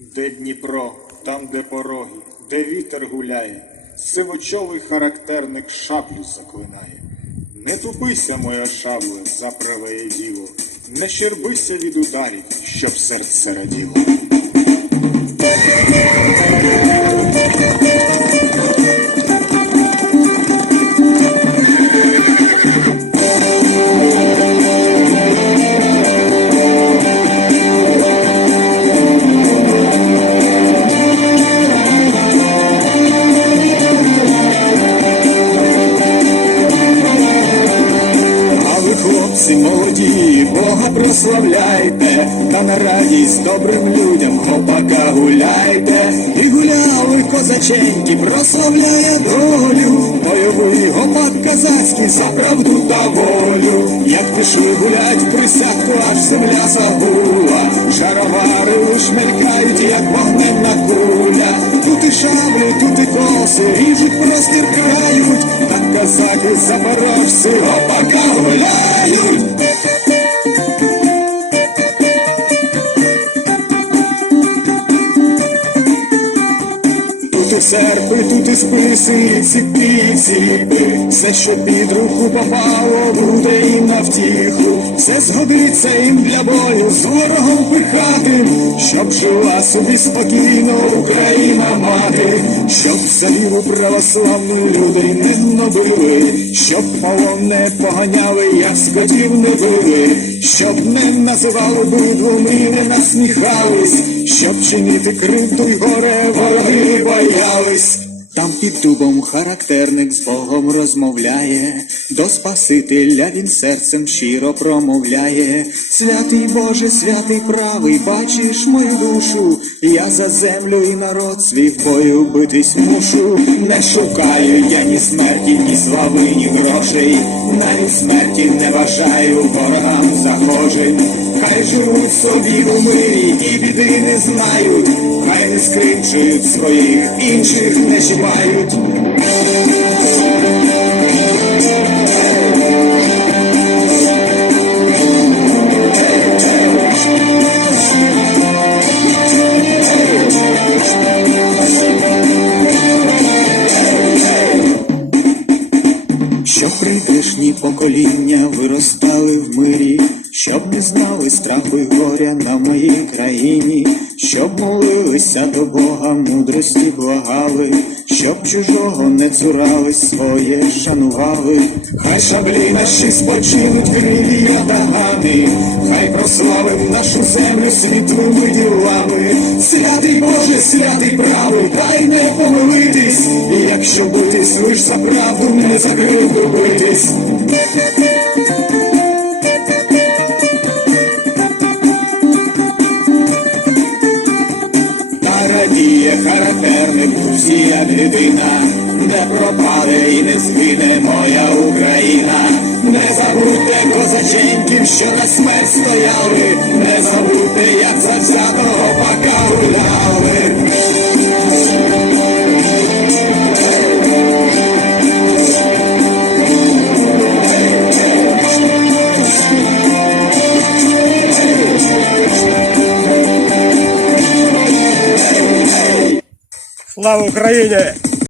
Де Дніпро, там, де пороги, де вітер гуляє, сивочолий характерник шаблю заклинає. Не тупися, моя шабле, за праве діло, не щербися від ударів, щоб серце раділо. Прославляйте, та на радість добрим людям хопака гуляйте, і гуляли козаченьки, прославляє долю, бойовий гопак казацький за правду та волю, як пішли гулять, присядку, аж земля забула, шаровари лиш мелькають, як вогненна куля, тут і шаблі, тут і коси, ріжуть простір крають, так казаки запорожці гопака гуляють. Тут серпи, тут і списи, і ціпи, все, що під руку попало, буде їм на втіху, все згодиться їм для бою з ворогом пихатим, щоб жила собі спокійно Україна щоб православну людей не били, щоб полон не поганяли, як скотів не били, щоб не називали бидлом і не насміхались, щоб чинити кривду й горе вороги боялись. Там під дубом характерник з Богом розмовляє, до Спасителя він серцем щиро промовляє. Святий Боже, святий правий, бачиш мою душу, я за землю і народ свій в бою битись мушу. Не шукаю я ні смерті, ні слави, ні грошей, навіть смерті не бажаю ворогам захожим. Хай живуть собі у мирі і біди не знають, хай не своїх, інших не чіпають. Щоб прийдешні покоління виростали в мирі, щоб не знали страху й горя на моїй країні, щоб молилися до Бога, мудрості благали, щоб чужого не цурались, своє шанували. Хай шаблі наші спочинуть криві ятагани, хай прославим нашу землю світлими ділами. Святий Боже, святий правий, дай не помилитись, і якщо битись лиш за правду, не за кривду радіє характерник всія людина, не пропаде і не згине моя Україна. Не забудьте козаченьків, що на смерть стояли, не забудьте, Слава Україні!